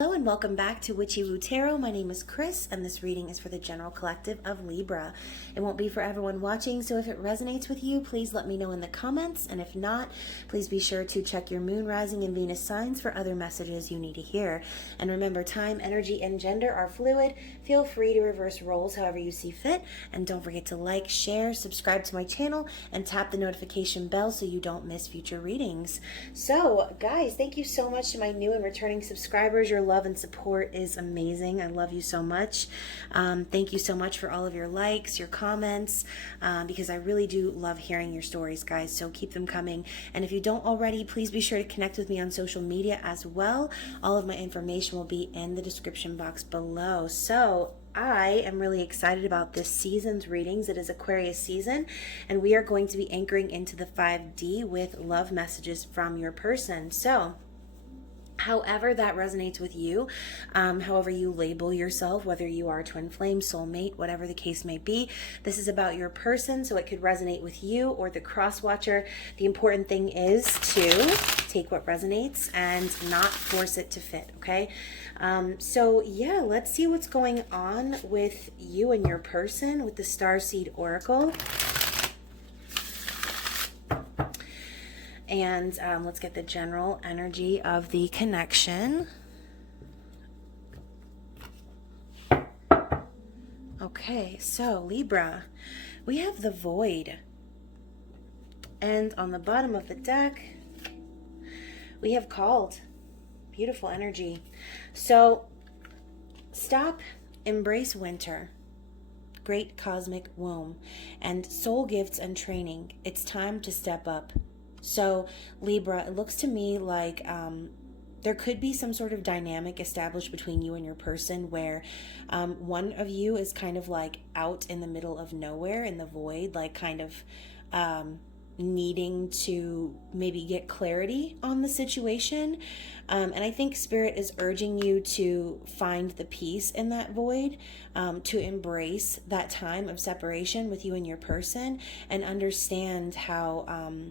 Hello and welcome back to Witchy-Woo Tarot. My name is Chris and this reading is for the general collective of Libra. It won't be for everyone watching, so if it resonates with you, please let me know in the comments. And if not, please be sure to check your moon, rising, and Venus signs for other messages you need to hear. And remember, time, energy, and gender are fluid. Feel free to reverse roles however you see fit. And don't forget to like, share, subscribe to my channel, and tap the notification bell so you don't miss future readings. So, guys, thank you so much to my new and returning subscribers. Your love and support is amazing. I love you so much. Thank you so much for all of your likes, your comments, because I really do love hearing your stories, guys. So keep them coming. And if you don't already, please be sure to connect with me on social media as well. All of my information will be in the description box below. So I am really excited about this season's readings. It is Aquarius season, and we are going to be anchoring into the 5D with love messages from your person. So however that resonates with you, however you label yourself, whether you are twin flame, soulmate, whatever the case may be, this is about your person, so it could resonate with you or the cross watcher. The important thing is to take what resonates and not force it to fit, okay? So yeah, let's see what's going on with you and your person with the Starseed Oracle. And let's get the general energy of the connection. Okay, so Libra, we have the Void. And on the bottom of the deck, we have Called. Beautiful energy. So stop, embrace winter. Great cosmic womb. And soul gifts and training. It's time to step up. So Libra, it looks to me like there could be some sort of dynamic established between you and your person where one of you is kind of like out in the middle of nowhere in the void, like kind of needing to maybe get clarity on the situation. And I think Spirit is urging you to find the peace in that void, to embrace that time of separation with you and your person, and understand how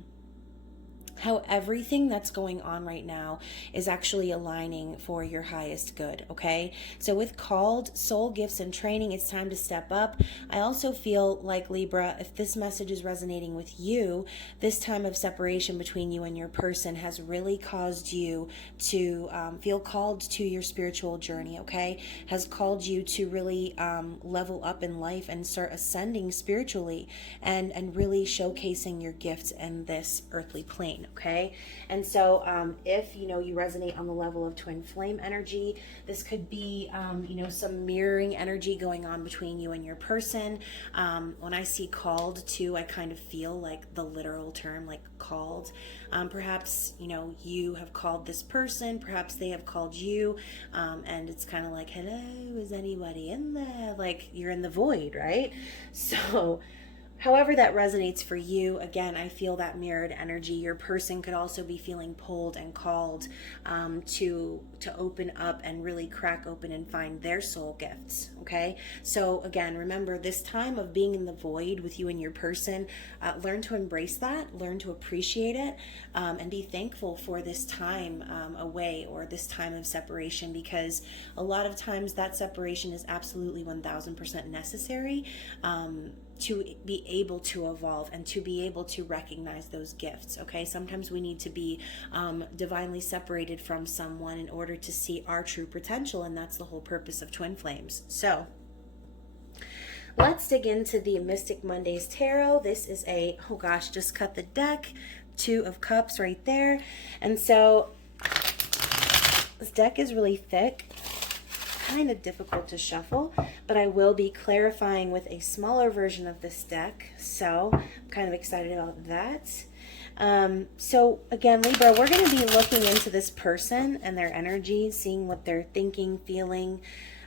everything that's going on right now is actually aligning for your highest good, okay? So with Called, soul gifts and training, it's time to step up. I also feel like, Libra, if this message is resonating with you, this time of separation between you and your person has really caused you to feel called to your spiritual journey, okay? Has called you to really level up in life and start ascending spiritually and really showcasing your gifts in this earthly plane. Okay, and so if you resonate on the level of twin flame energy, this could be some mirroring energy going on between you and your person. When I see called too, I kind of feel like the literal term, like called. Perhaps you have called this person, perhaps they have called you, and it's kind of like, hello, is anybody in there? Like you're in the void, right? So however that resonates for you, again, I feel that mirrored energy. Your person could also be feeling pulled and called to open up and really crack open and find their soul gifts, okay? So again, remember this time of being in the void with you and your person, learn to embrace that, learn to appreciate it, and be thankful for this time away or this time of separation, because a lot of times that separation is absolutely 1000% necessary to be able to evolve and to be able to recognize those gifts, okay? Sometimes we need to be divinely separated from someone in order to see our true potential, and that's the whole purpose of twin flames. So let's dig into the Mystic Mondays Tarot. This is just cut the deck, 2 of Cups right there. And so this deck is really thick, kind of difficult to shuffle, but I will be clarifying with a smaller version of this deck, so I'm kind of excited about that. So again, Libra, we're going to be looking into this person and their energy, seeing what they're thinking, feeling,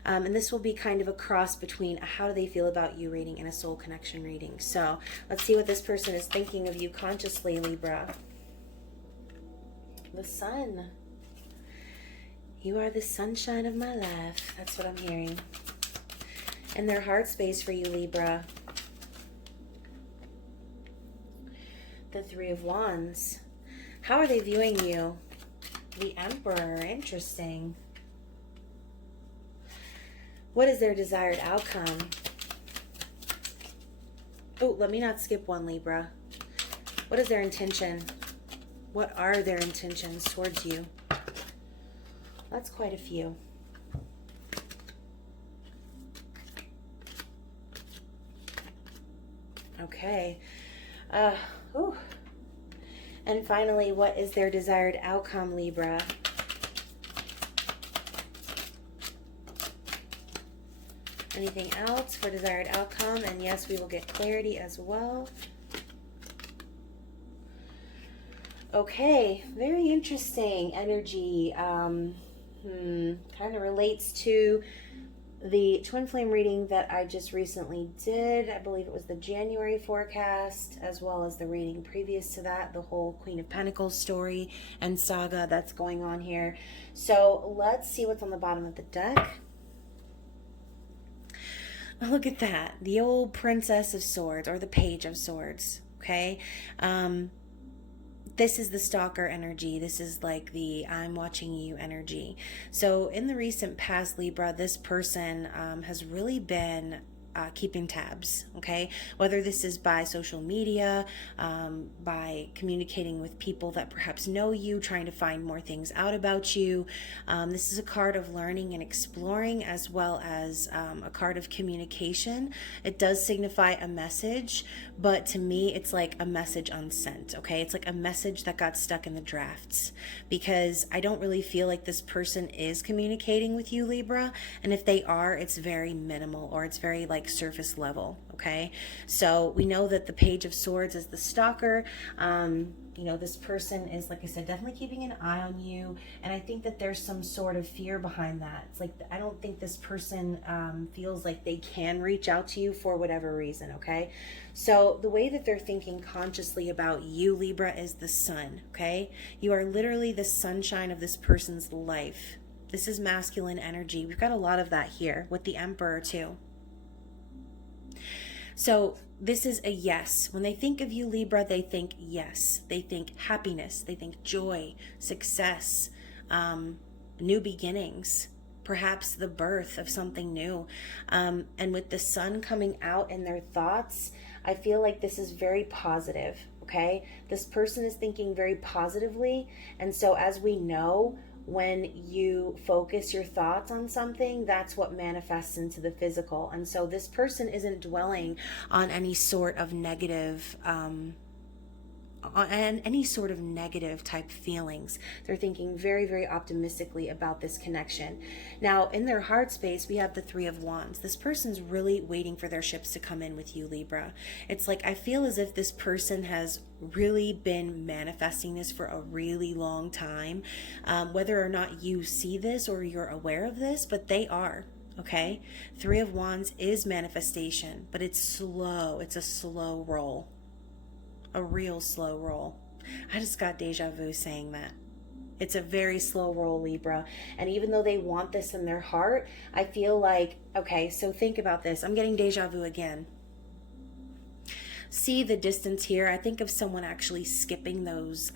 and this will be kind of a cross between a how do they feel about you reading and a soul connection reading. So let's see what this person is thinking of you consciously, Libra. The Sun. You are the sunshine of my life. That's what I'm hearing. And their heart space for you, Libra. The 3 of Wands. How are they viewing you? The Emperor. Interesting. What is their desired outcome? Oh, let me not skip one, Libra. What is their intention? What are their intentions towards you? That's quite a few. Okay. Ooh. And finally, what is their desired outcome, Libra? Anything else for desired outcome? And yes, we will get clarity as well. Okay, very interesting energy. Kind of relates to the twin flame reading that I just recently did. I believe it was the January forecast, as well as the reading previous to that, the whole Queen of Pentacles story and saga that's going on here. So let's see what's on the bottom of the deck. Look at that, the old Princess of Swords, or the Page of Swords. Okay, this is the stalker energy. This is like the I'm watching you energy. So in the recent past, Libra, this person has really been keeping tabs, okay? Whether this is by social media, by communicating with people that perhaps know you, trying to find more things out about you. This is a card of learning and exploring, as well as a card of communication. It does signify a message, but to me, it's like a message unsent, okay? It's like a message that got stuck in the drafts, because I don't really feel like this person is communicating with you, Libra. And if they are, it's very minimal, or it's very like surface level. Okay, so we know that the Page of Swords is the stalker. You know, this person is, like I said, definitely keeping an eye on you, and I think that there's some sort of fear behind that. It's like, I don't think this person feels like they can reach out to you for whatever reason. Okay, so the way that they're thinking consciously about you, Libra, is the sun. Okay, you are literally the sunshine of this person's life. This is masculine energy. We've got a lot of that here with the Emperor too. So this is a yes. When they think of you, Libra, they think yes. They think happiness. They think joy, success, new beginnings, perhaps the birth of something new. And with the sun coming out in their thoughts, I feel like this is very positive, okay? This person is thinking very positively. And so as we know, when you focus your thoughts on something, that's what manifests into the physical. And so this person isn't dwelling on any sort of negative and any sort of negative type feelings. They're thinking very, very optimistically about this connection. Now, in their heart space, we have the Three of Wands. This person's really waiting for their ships to come in with you, Libra. It's like, I feel as if this person has really been manifesting this for a really long time, whether or not you see this or you're aware of this, but they are. Okay, Three of Wands is manifestation, but it's slow. It's a slow roll. A real slow roll. I just got deja vu saying that. It's a very slow roll, Libra. And even though they want this in their heart, I feel like, okay, so think about this. I'm getting deja vu again. See the distance here. I think of someone actually skipping those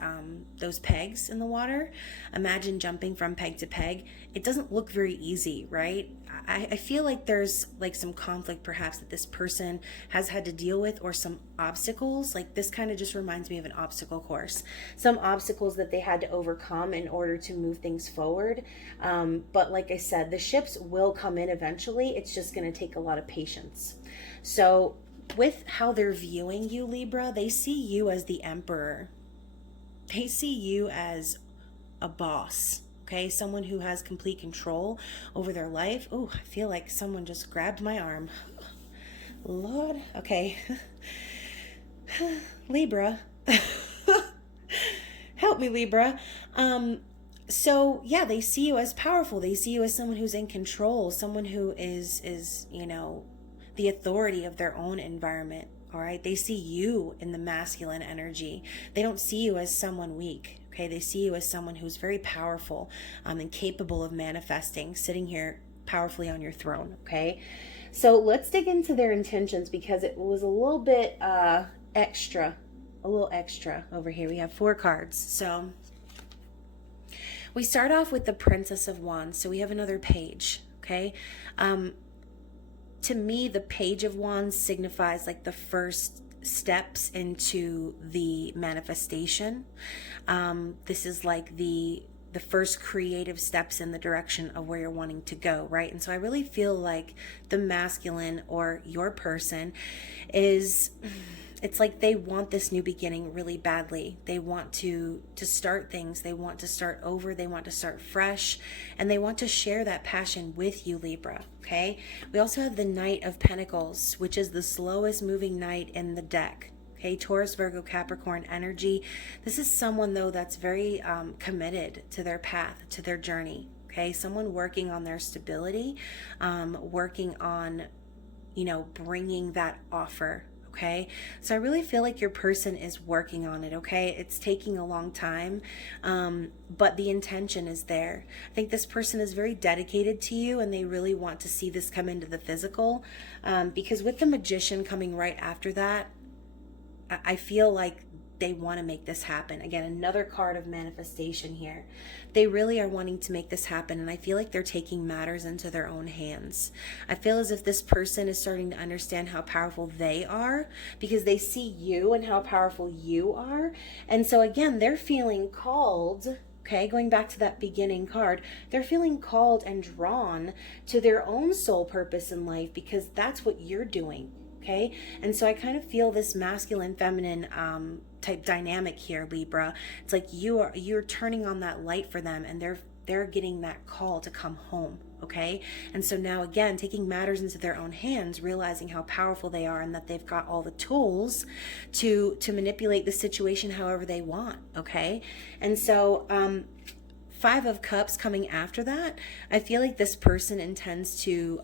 pegs in the water. Imagine jumping from peg to peg. It doesn't look very easy, right? I feel like there's like some conflict perhaps that this person has had to deal with, or some obstacles. Like this kind of just reminds me of an obstacle course. Some obstacles that they had to overcome in order to move things forward. But like I said, the ships will come in eventually. It's just going to take a lot of patience. So with how they're viewing you, Libra, they see you as the Emperor. They see you as a boss, okay? Someone who has complete control over their life. Oh, I feel like someone just grabbed my arm. Lord, okay. Libra. Help me, Libra. So yeah, they see you as powerful. They see you as someone who's in control, someone who is, you know, the authority of their own environment. All right, they see you in the masculine energy. They don't see you as someone weak. Okay, they see you as someone who's very powerful and capable of manifesting, sitting here powerfully on your throne. Okay, so let's dig into their intentions, because it was a little bit extra over here. We have 4 cards. So we start off with the Princess of Wands. So we have another page. Okay. to me, the Page of Wands signifies like the first steps into the manifestation. This is like the first creative steps in the direction of where you're wanting to go, right? And so I really feel like the masculine or your person is, it's like they want this new beginning really badly. They want to start things. They want to start over. They want to start fresh. And they want to share that passion with you, Libra, okay? We also have the Knight of Pentacles, which is the slowest moving knight in the deck. Okay, Taurus, Virgo, Capricorn energy. This is someone, though, that's very committed to their path, to their journey. Okay, someone working on their stability, working on, bringing that offer. Okay, so I really feel like your person is working on it. Okay, it's taking a long time, but the intention is there. I think this person is very dedicated to you, and they really want to see this come into the physical, because with the Magician coming right after that, I feel like they want to make this happen. Again, another card of manifestation here. They really are wanting to make this happen, and I feel like they're taking matters into their own hands. I feel as if this person is starting to understand how powerful they are, because they see you and how powerful you are. And so again, they're feeling called. Okay, going back to that beginning card, they're feeling called and drawn to their own soul purpose in life, because that's what you're doing. Okay, and so I kind of feel this masculine feminine type dynamic here, Libra. It's like you're turning on that light for them, and they're getting that call to come home. Okay, and so now again, taking matters into their own hands, realizing how powerful they are, and that they've got all the tools to manipulate the situation however they want. Okay, and so Five of Cups coming after that, I feel like this person intends to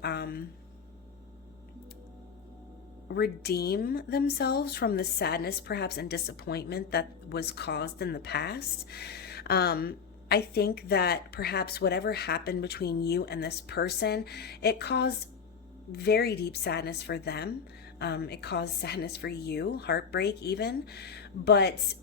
redeem themselves from the sadness perhaps and disappointment that was caused in the past. I think that perhaps whatever happened between you and this person, it caused very deep sadness for them. It caused sadness for you, heartbreak even. But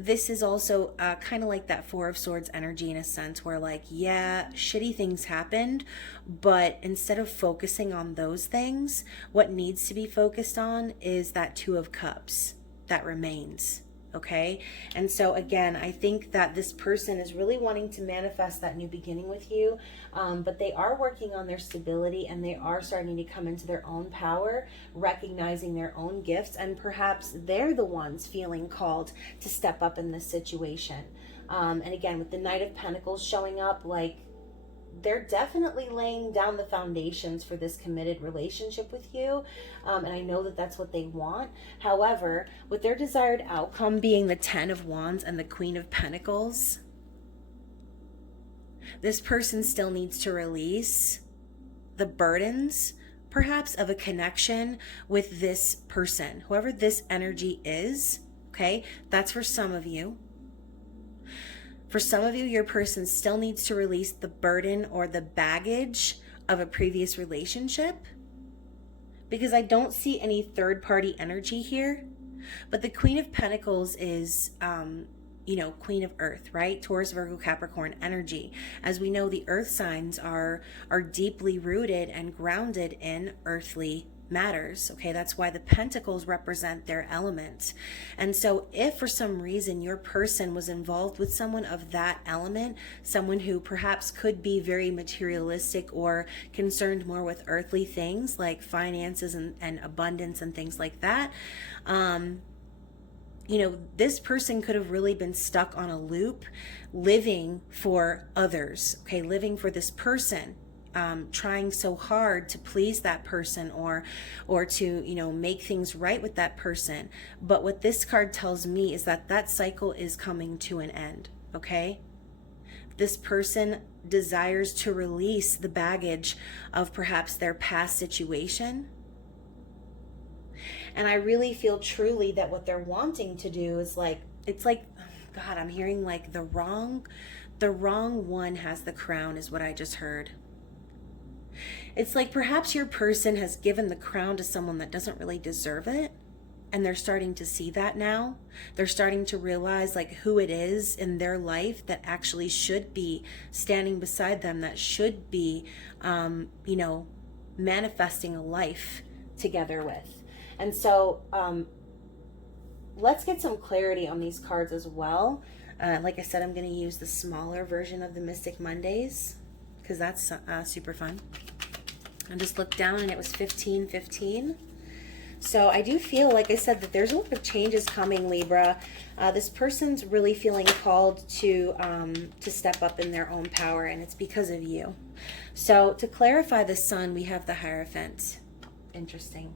this is also kind of like that Four of Swords energy in a sense, where like, yeah, shitty things happened, but instead of focusing on those things, what needs to be focused on is that Two of Cups that remains. Okay, and so again, I think that this person is really wanting to manifest that new beginning with you, but they are working on their stability, and they are starting to come into their own power, recognizing their own gifts, and perhaps they're the ones feeling called to step up in this situation. And again, with the Knight of Pentacles showing up, like, they're definitely laying down the foundations for this committed relationship with you. And I know that that's what they want. However, with their desired outcome being the Ten of Wands and the Queen of Pentacles, this person still needs to release the burdens, perhaps, of a connection with this person. Whoever this energy is, okay, that's for some of you. For some of you, your person still needs to release the burden or the baggage of a previous relationship, because I don't see any third-party energy here. But the Queen of Pentacles is, Queen of Earth, right? Taurus, Virgo, Capricorn energy. As we know, the earth signs are deeply rooted and grounded in earthly matters. Okay, that's why the pentacles represent their element. And so if for some reason your person was involved with someone of that element, someone who perhaps could be very materialistic or concerned more with earthly things like finances and abundance and things like that, this person could have really been stuck on a loop, living for others, okay, living for this person, trying so hard to please that person or to, make things right with that person. But what this card tells me is that cycle is coming to an end, okay? This person desires to release the baggage of perhaps their past situation. And I really feel truly that what they're wanting to do is God, I'm hearing like the wrong one has the crown is what I just heard. It's like perhaps your person has given the crown to someone that doesn't really deserve it, and they're starting to see that now. They're starting to realize like who it is in their life that actually should be standing beside them, that should be, manifesting a life together with. And so let's get some clarity on these cards as well. Like I said, I'm going to use the smaller version of the Mystic Mondays because that's super fun. I just looked down and it was 1515. So I do feel, like I said, that there's a lot of changes coming, Libra. This person's really feeling called to step up in their own power, and it's because of you. So to clarify the Sun, we have the Hierophant. Interesting.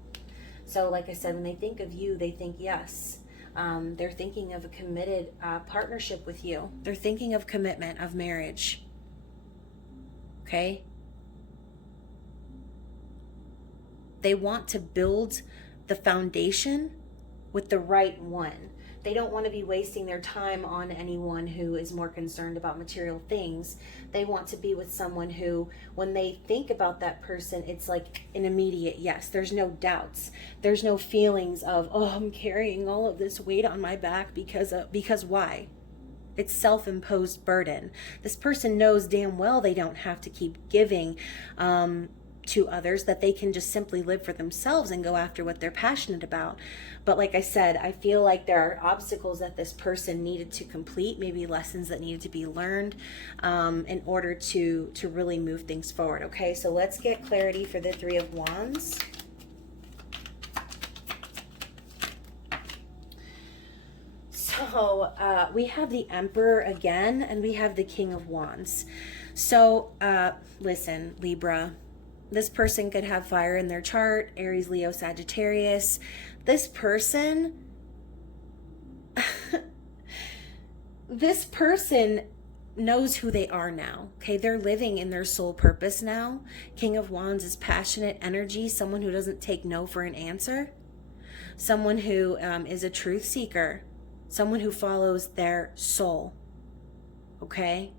So like I said, when they think of you, they think yes. They're thinking of a committed partnership with you. They're thinking of commitment, of marriage. Okay? They want to build the foundation with the right one. They don't want to be wasting their time on anyone who is more concerned about material things. They want to be with someone who, when they think about that person, it's like an immediate yes. There's no doubts. There's no feelings of, oh, I'm carrying all of this weight on my back because why? It's self-imposed burden. This person knows damn well they don't have to keep giving to others, that they can just simply live for themselves and go after what they're passionate about. But like I said, I feel like there are obstacles that this person needed to complete, maybe lessons that needed to be learned in order to really move things forward. Okay, so let's get clarity for the Three of Wands. So we have the Emperor again, and we have the King of Wands. So listen, Libra, this person could have fire in their chart, Aries, Leo, Sagittarius. This person, this person knows who they are now. Okay, they're living in their soul purpose now. King of Wands is passionate energy, someone who doesn't take no for an answer, someone who is a truth seeker, someone who follows their soul. Okay?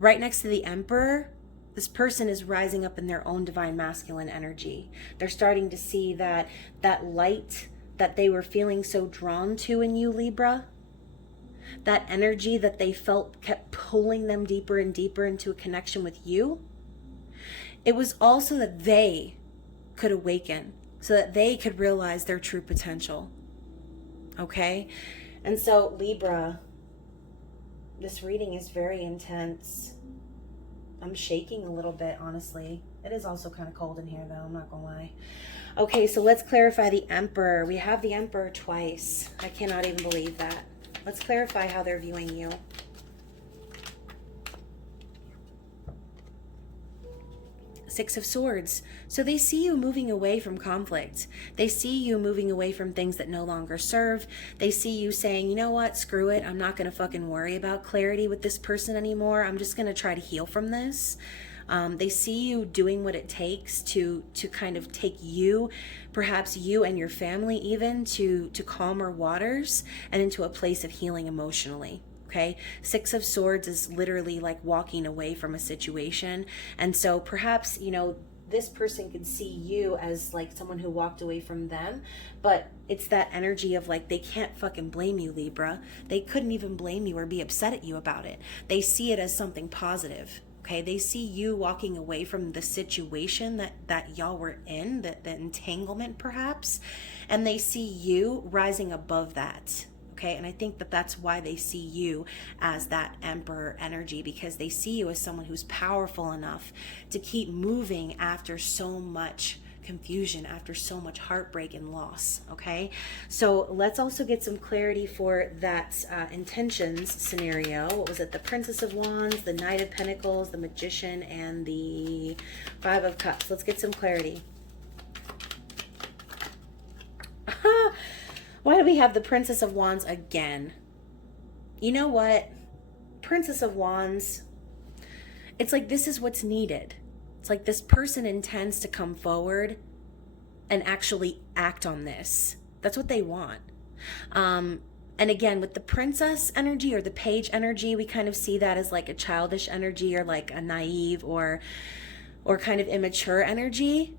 Right next to the Emperor, this person is rising up in their own divine masculine energy. They're starting to see that light that they were feeling so drawn to in you, Libra, that energy that they felt kept pulling them deeper and deeper into a connection with you. It was also that they could awaken, so that they could realize their true potential. Okay? And so, Libra, this reading is very intense. I'm shaking a little bit, honestly. It is also kind of cold in here, though. I'm not going to lie. Okay, so let's clarify the Emperor. We have the Emperor twice. I cannot even believe that. Let's clarify how they're viewing you. Six of Swords. So they see you moving away from conflict. They see you moving away from things that no longer serve. They see you saying, you know what, screw it. I'm not going to fucking worry about clarity with this person anymore. I'm just going to try to heal from this. They see you doing what it takes to kind of take you, perhaps you and your family even, to calmer waters and into a place of healing emotionally. Okay, Six of Swords is literally like walking away from a situation. And so perhaps, you know, this person could see you as like someone who walked away from them, but it's that energy of like, they can't fucking blame you, Libra. They couldn't even blame you or be upset at you about it. They see it as something positive. Okay, they see you walking away from the situation that y'all were in, the entanglement perhaps, and they see you rising above that. Okay, and I think that that's why they see you as that Emperor energy, because they see you as someone who's powerful enough to keep moving after so much confusion, after so much heartbreak and loss. Okay, so let's also get some clarity for that intentions scenario. What was it? The Princess of Wands, the Knight of Pentacles, the Magician, and the Five of Cups. Let's get some clarity. Why do we have the Princess of Wands again? You know what? Princess of Wands, it's like this is what's needed. It's like this person intends to come forward and actually act on this. That's what they want. And again, with the princess energy or the page energy, we kind of see that as like a childish energy or like a naive or kind of immature energy.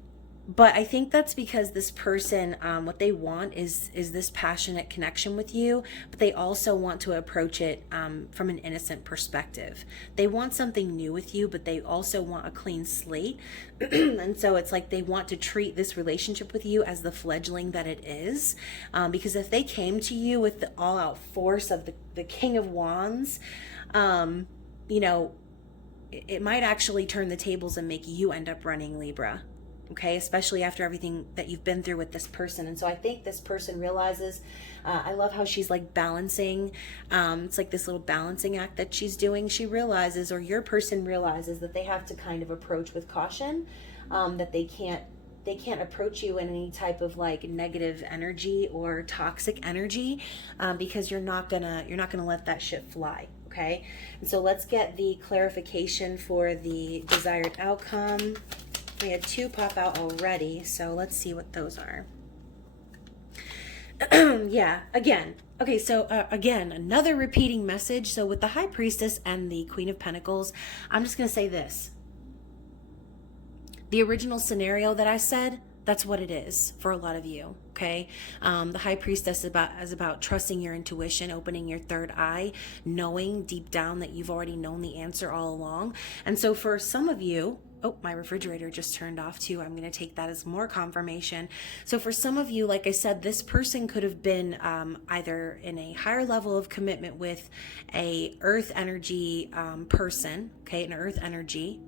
But I think that's because this person, what they want is this passionate connection with you, but they also want to approach it from an innocent perspective. They want something new with you, but they also want a clean slate. And so it's like they want to treat this relationship with you as the fledgling that it is. Because if they came to you with the all-out force of the King of Wands, you know, it might actually turn the tables and make you end up running, Libra. Okay, especially after everything that you've been through with this person. And so I think this person realizes, I love how she's like balancing. It's like this little balancing act that she's doing. She realizes, or your person realizes, that they have to kind of approach with caution, that they can't approach you in any type of like negative energy or toxic energy, because you're not gonna let that shit fly. Okay, and so let's get the clarification for the desired outcome. We had 2 pop out already, so let's see what those are. Yeah, again. Okay, so again, another repeating message. So with the High Priestess and the Queen of Pentacles, I'm just going to say this. The original scenario that I said, that's what it is for a lot of you, okay? The High Priestess is about trusting your intuition, opening your third eye, knowing deep down that you've already known the answer all along. And so for some of you, oh, my refrigerator just turned off too. I'm going to take that as more confirmation. So for some of you, like I said, this person could have been either in a higher level of commitment with a earth energy person, okay, an earth energy.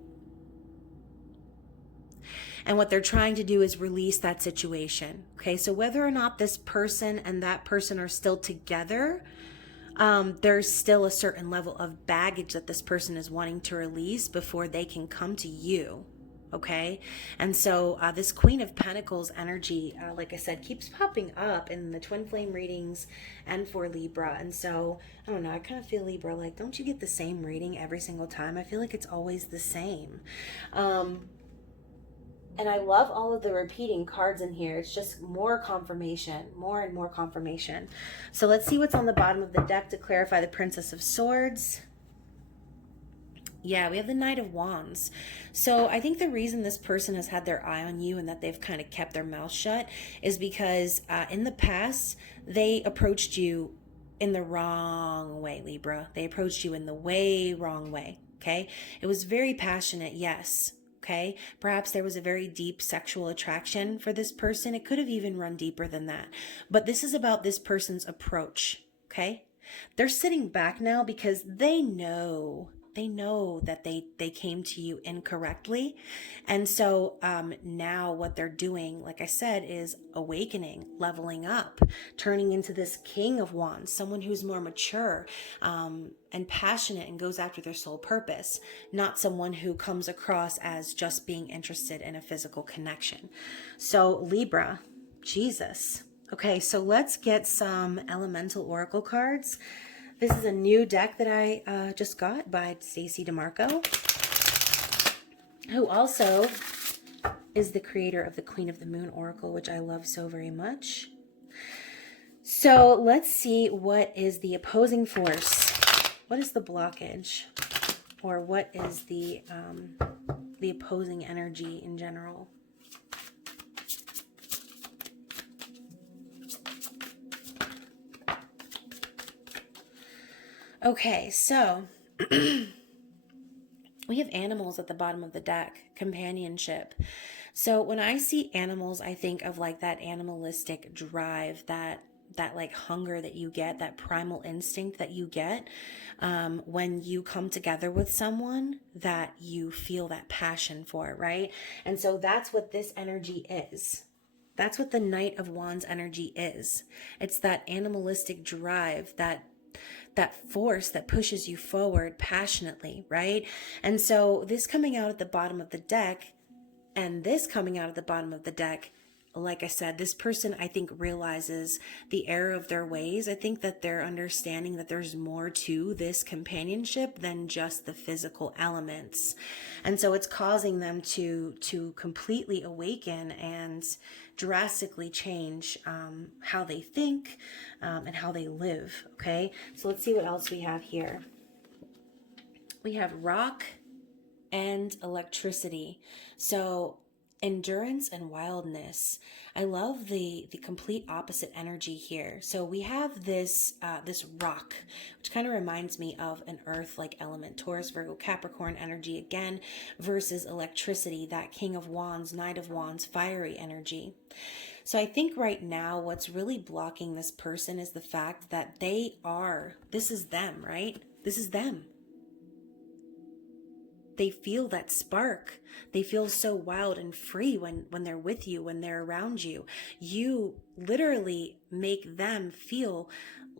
And what they're trying to do is release that situation. Okay, so whether or not this person and that person are still together, there's still a certain level of baggage that this person is wanting to release before they can come to you. Okay, and so this Queen of Pentacles energy, like I said, keeps popping up in the twin flame readings and for Libra. And so I don't know, I kind of feel, Libra, like, don't you get the same reading every single time? I feel like it's always the same. And I love all of the repeating cards in here. It's just more confirmation, more and more confirmation. So let's see what's on the bottom of the deck to clarify the Princess of Swords. Yeah, we have the Knight of Wands. So I think the reason this person has had their eye on you and that they've kind of kept their mouth shut is because in the past, they approached you in the wrong way, Libra. They approached you in the way wrong way, okay? It was very passionate, yes. Okay, perhaps there was a very deep sexual attraction for this person. It could have even run deeper than that. But this is about this person's approach, okay? They're sitting back now because they know that they came to you incorrectly. And so now what they're doing, like I said, is awakening, leveling up, turning into this King of Wands, someone who's more mature and passionate and goes after their soul purpose, not someone who comes across as just being interested in a physical connection. So Libra, Jesus. Okay, so let's get some elemental oracle cards. This is a new deck that I just got by Stacey DeMarco, who also is the creator of the Queen of the Moon Oracle, which I love so very much. So let's see, what is the opposing force? What is the blockage? Or what is the opposing energy in general? Okay, so we have animals at the bottom of the deck, companionship. So when I see animals, I think of like that animalistic drive, that like hunger that you get, that primal instinct that you get when you come together with someone that you feel that passion for, right? And so that's what this energy is. That's what the Knight of Wands energy is. It's that animalistic drive, that force that pushes you forward passionately, right? And so this coming out at the bottom of the deck and this coming out at the bottom of the deck, like I said, this person, I think, realizes the error of their ways. I think that they're understanding that there's more to this companionship than just the physical elements. And so it's causing them to completely awaken and drastically change how they think and how they live, okay? So let's see what else we have here. We have rock and electricity. So endurance and wildness. I love the complete opposite energy here. So we have this this rock, which kind of reminds me of an earth like element, Taurus, Virgo, Capricorn energy again, versus electricity, that King of Wands, Knight of Wands, fiery energy. So I think right now what's really blocking this person is the fact that this is them, right? This is them. They feel that spark. They feel so wild and free when they're with you, when they're around you. You literally make them feel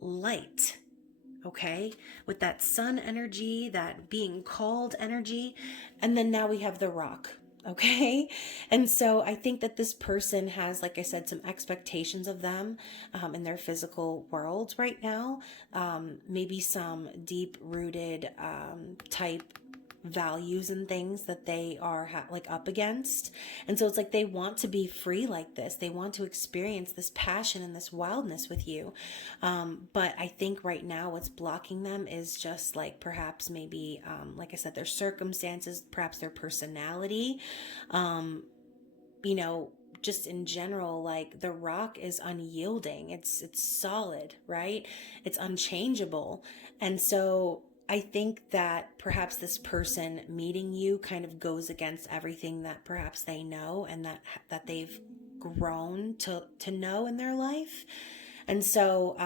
light, okay? With that sun energy, that being called energy. And then now we have the rock, okay? And so I think that this person has, like I said, some expectations of them in their physical world right now. Maybe some deep-rooted type values and things that they are like up against. And so it's like they want to be free like this. They want to experience this passion and this wildness with you. But I think right now what's blocking them is just like perhaps maybe, like I said, their circumstances, perhaps their personality, you know, just in general, like the rock is unyielding. It's solid, right? It's unchangeable. And so I think that perhaps this person meeting you kind of goes against everything that perhaps they know and that they've grown to know in their life. And so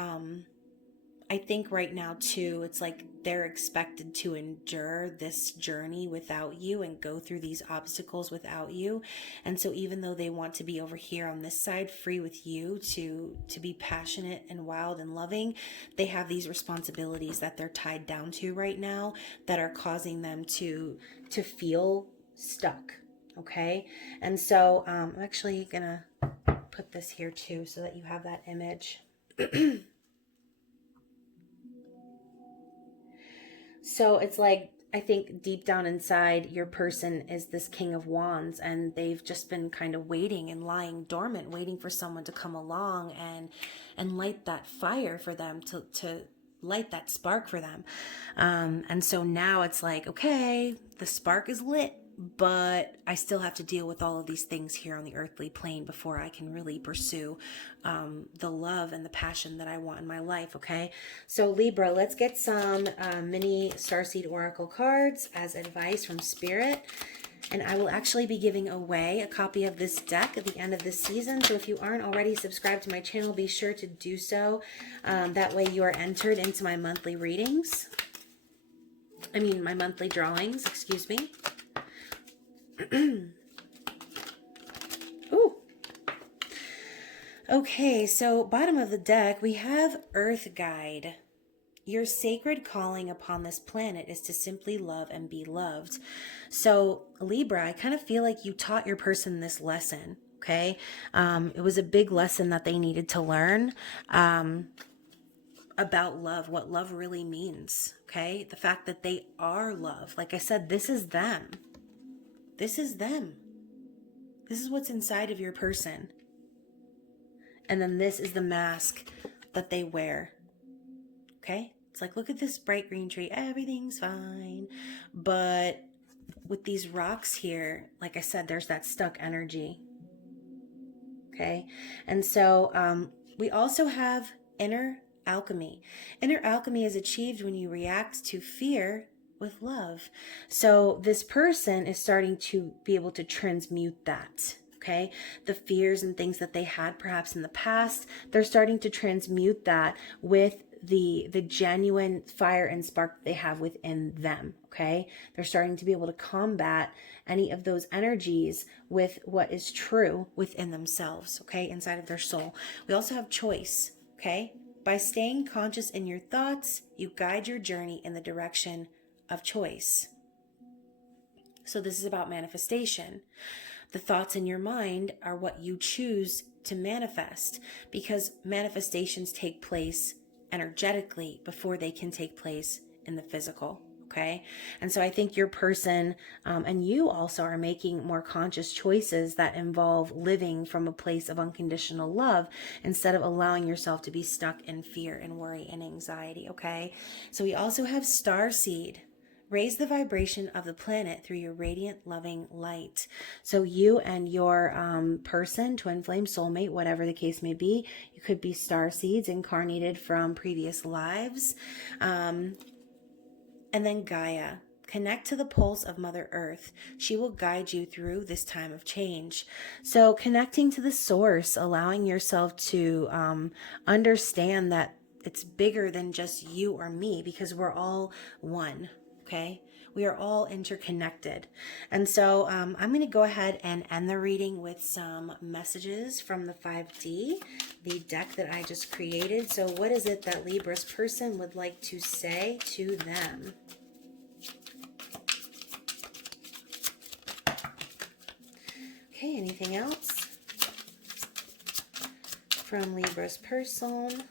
I think right now too, it's like they're expected to endure this journey without you and go through these obstacles without you. And so even though they want to be over here on this side free with you to be passionate and wild and loving, they have these responsibilities that they're tied down to right now that are causing them to feel stuck. Okay. And so I'm actually gonna put this here too so that you have that image. So it's like, I think deep down inside, your person is this King of Wands, and they've just been kind of waiting and lying dormant, waiting for someone to come along and light that fire for them, to light that spark for them. And so now it's like, okay, the spark is lit, but I still have to deal with all of these things here on the earthly plane before I can really pursue the love and the passion that I want in my life, okay? So Libra, let's get some mini Starseed Oracle cards as advice from Spirit. And I will actually be giving away a copy of this deck at the end of this season. So if you aren't already subscribed to my channel, be sure to do so. That way you are entered into my monthly readings. I mean, my monthly drawings, excuse me. Ooh. Okay, so bottom of the deck, we have Earth Guide. Your sacred calling upon this planet is to simply love and be loved. So Libra, I kind of feel like you taught your person this lesson, okay? It was a big lesson that they needed to learn about love, what love really means, okay? The fact that they are love. Like I said, this is them. This is them. This is what's inside of your person. And then this is the mask that they wear. Okay? It's like, look at this bright green tree. Everything's fine. But with these rocks here, like I said, there's that stuck energy. Okay? And so we also have inner alchemy. Inner alchemy is achieved when you react to fear with love. So this person is starting to be able to transmute that, okay? The fears and things that they had perhaps in the past, they're starting to transmute that with the genuine fire and spark they have within them, okay? They're starting to be able to combat any of those energies with what is true within themselves, okay? Inside of their soul. We also have choice, okay? By staying conscious in your thoughts, you guide your journey in the direction of choice. So this is about manifestation. The thoughts in your mind are what you choose to manifest, because manifestations take place energetically before they can take place in the physical. Okay. And so I think your person and you also are making more conscious choices that involve living from a place of unconditional love instead of allowing yourself to be stuck in fear and worry and anxiety. Okay. So we also have Starseed. Raise the vibration of the planet through your radiant, loving light. So you and your person, twin flame, soulmate, whatever the case may be, you could be star seeds incarnated from previous lives. And then Gaia. Connect to the pulse of Mother Earth. She will guide you through this time of change. So connecting to the source, allowing yourself to understand that it's bigger than just you or me, because we're all one. Okay, we are all interconnected. And so I'm going to go ahead and end the reading with some messages from the 5D, the deck that I just created. So what is it that Libra's person would like to say to them? Okay, anything else from Libra's person?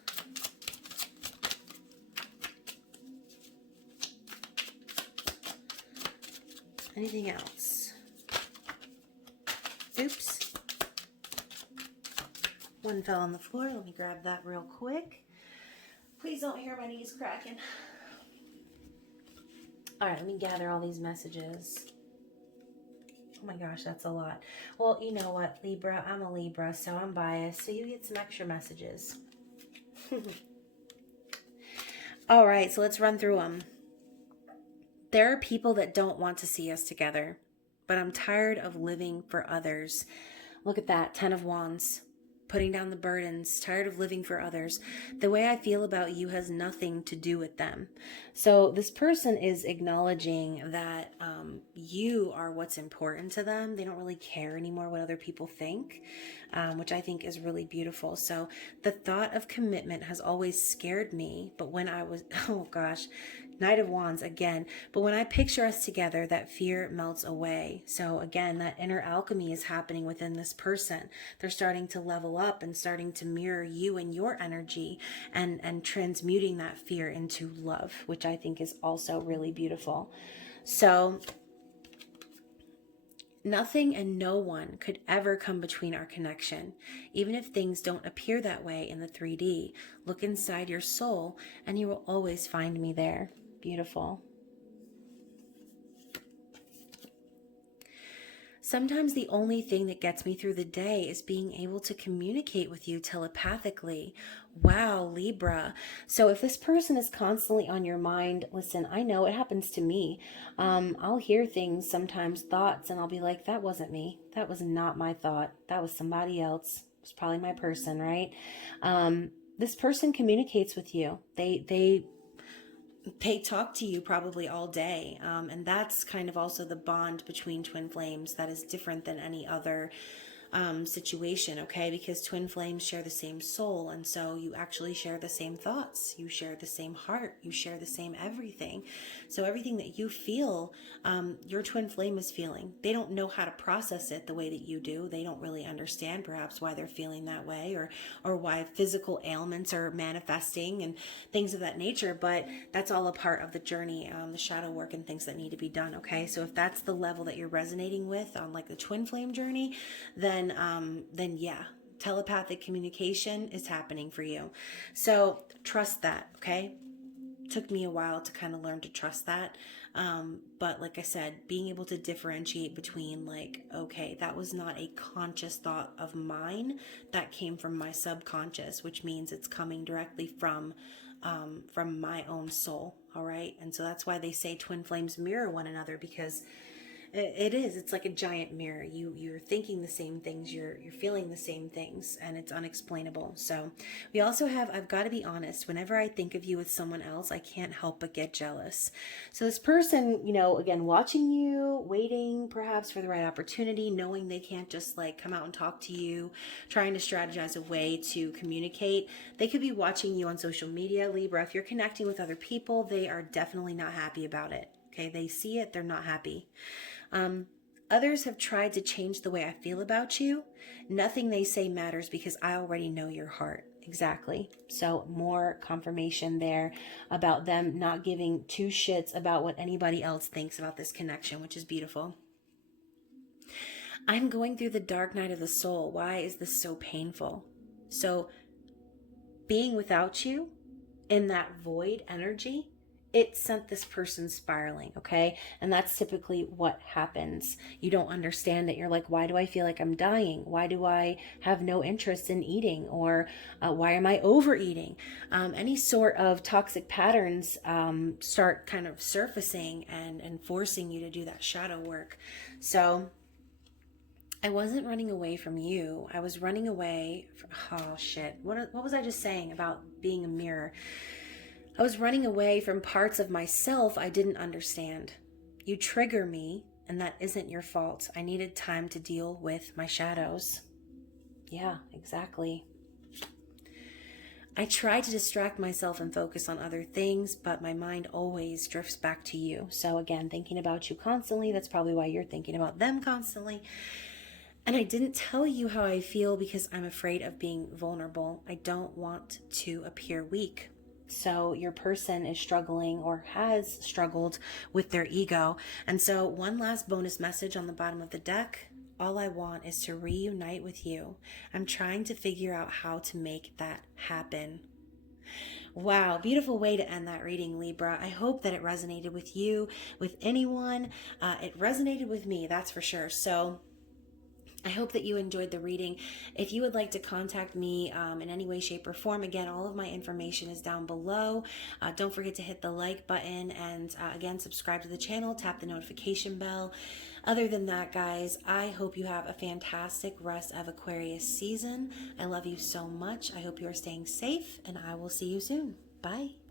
Anything else? Oops. One fell on the floor. Let me grab that real quick. Please don't hear my knees cracking. All right, let me gather all these messages. Oh my gosh, that's a lot. Well, you know what, Libra? I'm a Libra, so I'm biased. So you get some extra messages. All right, so let's run through them. There are people that don't want to see us together, but I'm tired of living for others. Look at that, 10 of Wands. Putting down the burdens, tired of living for others. The way I feel about you has nothing to do with them. So this person is acknowledging that you are what's important to them. They don't really care anymore what other people think, which I think is really beautiful. So the thought of commitment has always scared me, but when I was, oh gosh, Knight of Wands again. But when I picture us together, that fear melts away. So again, that inner alchemy is happening within this person. They're starting to level up and starting to mirror you and your energy and transmuting that fear into love, which I think is also really beautiful. So nothing and no one could ever come between our connection. Even if things don't appear that way in the 3D, look inside your soul and you will always find me there. Beautiful. Sometimes the only thing that gets me through the day is being able to communicate with you telepathically. Wow, Libra. So if this person is constantly on your mind, listen, I know it happens to me. I'll hear things, sometimes thoughts, and I'll be like, that wasn't me. That was not my thought. That was somebody else. It was probably my person, right? This person communicates with you. They talk to you probably all day. And that's kind of also the bond between twin flames that is different than any other situation, okay? Because twin flames share the same soul, and so you actually share the same thoughts, you share the same heart, you share the same everything. So everything that you feel, your twin flame is feeling. They don't know how to process it the way that you do. They don't really understand perhaps why they're feeling that way, or why physical ailments are manifesting and things of that nature, but that's all a part of the journey, the shadow work and things that need to be done, okay? So if that's the level that you're resonating with on like the twin flame journey, then yeah, telepathic communication is happening for you. So trust that, okay? Took me a while to kind of learn to trust that. But like I said, being able to differentiate between like, okay, that was not a conscious thought of mine, that came from my subconscious, which means it's coming directly from my own soul. All right. And so that's why they say twin flames mirror one another, because it is. It's like a giant mirror. You're thinking the same things. You're feeling the same things, and it's unexplainable. So we also have, I've got to be honest, whenever I think of you with someone else, I can't help but get jealous. So this person, you know, again, watching you, waiting perhaps for the right opportunity, knowing they can't just like come out and talk to you, trying to strategize a way to communicate. They could be watching you on social media, Libra. If you're connecting with other people, they are definitely not happy about it. Okay, they see it, they're not happy. Others have tried to change the way I feel about you. Nothing they say matters because I already know your heart. Exactly. So more confirmation there about them not giving two shits about what anybody else thinks about this connection, which is beautiful. I'm going through the dark night of the soul. Why is this so painful? So being without you in that void energy it sent this person spiraling, okay? And that's typically what happens. You don't understand it. You're like, why do I feel like I'm dying? Why do I have no interest in eating? Or why am I overeating? Any sort of toxic patterns start kind of surfacing and forcing you to do that shadow work. So I wasn't running away from you. I was running away from, oh shit. What was I just saying about being a mirror? I was running away from parts of myself I didn't understand. You trigger me, and that isn't your fault. I needed time to deal with my shadows. Yeah, exactly. I try to distract myself and focus on other things, but my mind always drifts back to you. So again, thinking about you constantly, that's probably why you're thinking about them constantly. And I didn't tell you how I feel because I'm afraid of being vulnerable. I don't want to appear weak. So your person is struggling or has struggled with their ego. And so one last bonus message on the bottom of the deck. All I want is to reunite with you. I'm trying to figure out how to make that happen. Wow, beautiful way to end that reading, Libra. I hope that it resonated with you, with anyone. It resonated with me, that's for sure. So I hope that you enjoyed the reading. If you would like to contact me in any way, shape, or form, again, all of my information is down below. Don't forget to hit the like button and again, subscribe to the channel, tap the notification bell. Other than that, guys, I hope you have a fantastic rest of Aquarius season. I love you so much. I hope you are staying safe, and I will see you soon. Bye.